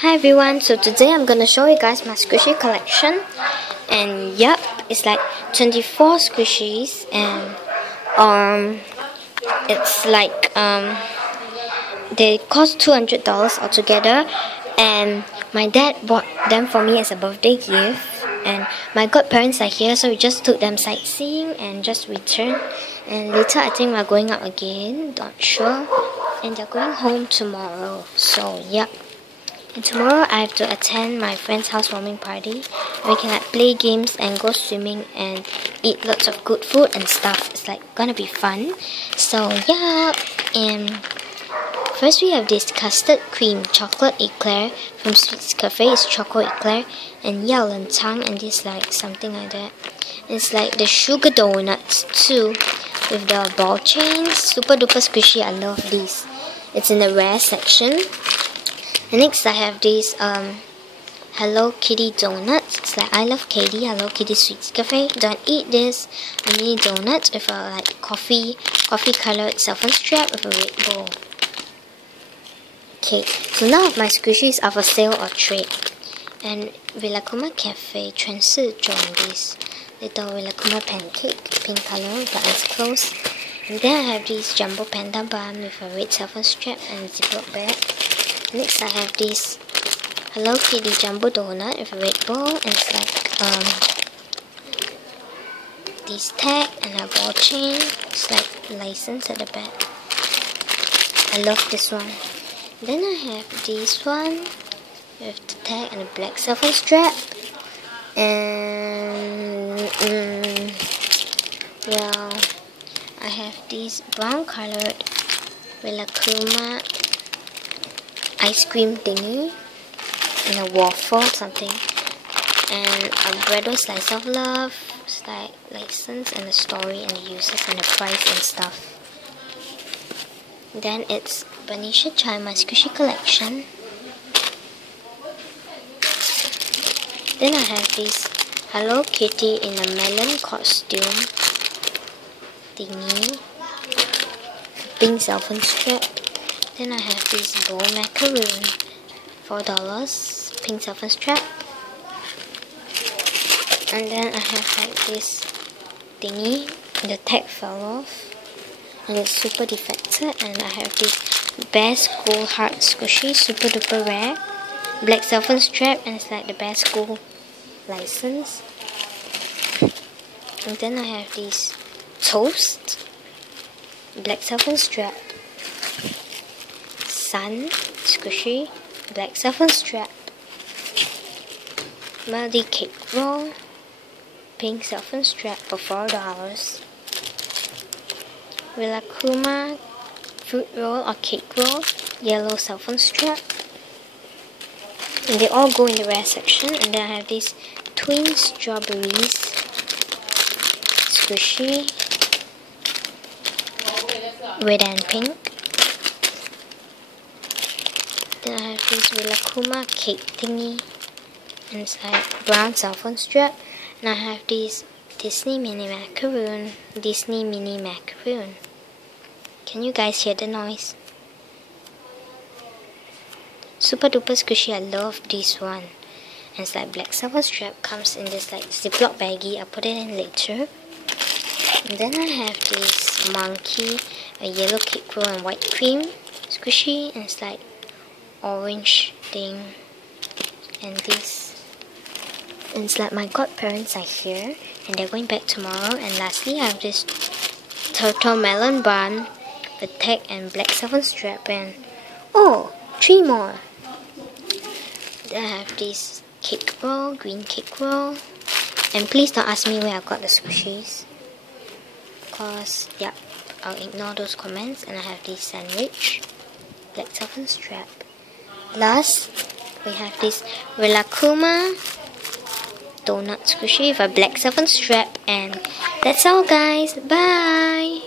Hi everyone, so today I'm gonna show you guys my squishy collection, and yep, it's like 24 squishies, and it's like they cost $200 altogether, and my dad bought them for me as a birthday gift, and my godparents are here, so we just took them sightseeing and just returned, and later I think we're going out again, not sure, and they're going home tomorrow, so yep. And tomorrow I have to attend my friend's housewarming party. We can like play games and go swimming and eat lots of good food and stuff. It's like gonna be fun. So yeah, and first we have this custard cream chocolate eclair from Sweets Cafe. It's chocolate eclair and Yao Len Tang, and this like something like that. It's like the sugar donuts too with the ball chains. Super duper squishy. I love these. It's in the rare section. And next I have these Hello Kitty donuts. It's like I Love Katie, Hello Kitty Sweets Cafe. Don't eat this. A mini donut with a like coffee colored cellophane strap with a red bowl. Okay, so none of my squishies are for sale or trade. And Rilakkuma Cafe 全是种 this little Rilakkuma pancake, pink color with the eyes closed. And then I have this Jumbo Panda bun with a red cellophane strap and ziploc bag. Next I have this Hello Kitty Jumbo Donut with a red bowl, and it's like this tag and a ball chain. It's like license at the back. I love this one. Then I have this one with the tag and a black cellophane strap. And well, I have this brown colored Rilakkuma ice cream thingy and a waffle something, and a breaded slice of love. It's like license and the story and the users and the price and stuff. Then it's Benicia Chai, my squishy collection. Then I have this Hello Kitty in a melon costume thingy, pink cellophane strap. Then I have this bowl macaroon, $4, pink cellophane strap. And then I have like this thingy, the tag fell off, and it's super defected. And I have this Bear School Heart Squishy, super duper rare, black cellophane strap, and it's like the Bear School license. And then I have this Toast, black cellophane strap, Sun Squishy, black cellophane strap, Melody Cake Roll, pink cellophane strap for $4, Rilakkuma Fruit Roll or Cake Roll, yellow cellophane strap, and they all go in the rare section. And then I have these Twin Strawberries Squishy, red and pink. Then I have this Rilakkuma cake thingy, and it's like brown cellophane strap. And I have this Disney Mini Macaroon. Can you guys hear the noise? Super duper squishy. I love this one. And it's like black cellophane strap, comes in this like ziploc baggie. I'll put it in later. And then I have this monkey, a yellow cake roll and white cream squishy, and it's like orange thing, and this, and it's like my godparents are here and they're going back tomorrow. And lastly I have this turtle melon bun with tag and black cellophane strap, and oh, 3 more. Then I have this cake roll, green cake roll, and please don't ask me where I got the squishies, cause yeah, I'll ignore those comments. And I have this sandwich, black cellophane strap. Last, we have this Rilakkuma donut squishy with a black cellophane strap, and that's all guys. Bye!